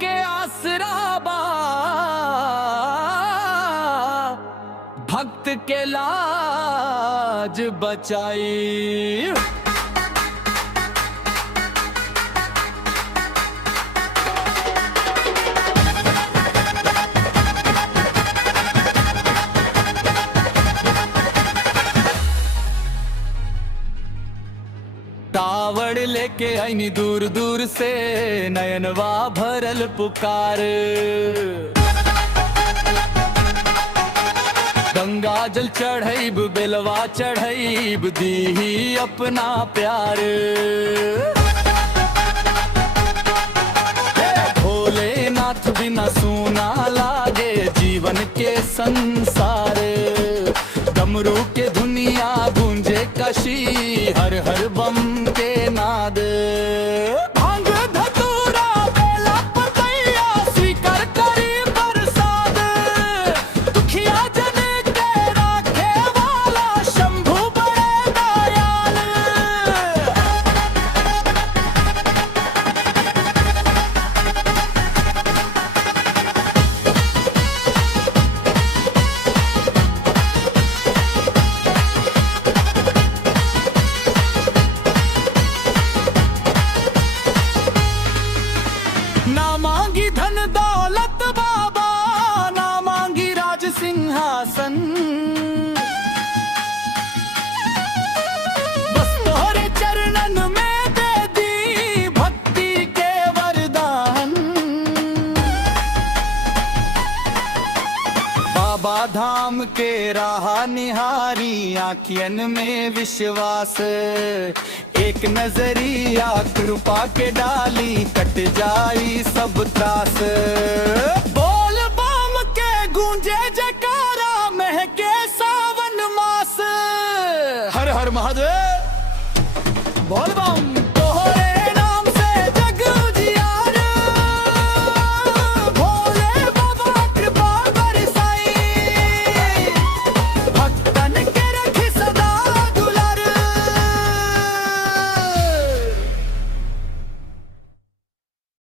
के आसराबा, भक्त के लाज बचाई। कावड़ लेके आईनी दूर दूर से, नयनवा भरल पुकार। गंगा जल चढ़ाइब, बेलवा चढ़ाइब, दीही अपना प्यार। भोलेनाथ बिना सूना लागे जीवन के संसार। डमरू के धुनिया गूंजे कशी, हर हर बम के नाद। भांग धतूरा बेला पतैया, स्वीकार करी प्रसाद। दुखिया जन के राखे वाला, शंभु बड़े दयाल। ना मांगी धन दौलत बाबा, ना मांगी राज सिंहासन। बस तोहरे चरणन में दे दी भक्ति के वरदान। बाबा धाम के राह निहारी, आँखियन में विश्वास। एक नजरिया कृपा के डाली, कट जाई सब त्रास। बोल बम के गूंजे जयकारा, महके सावन मास। हर हर महादेव, बोल बम।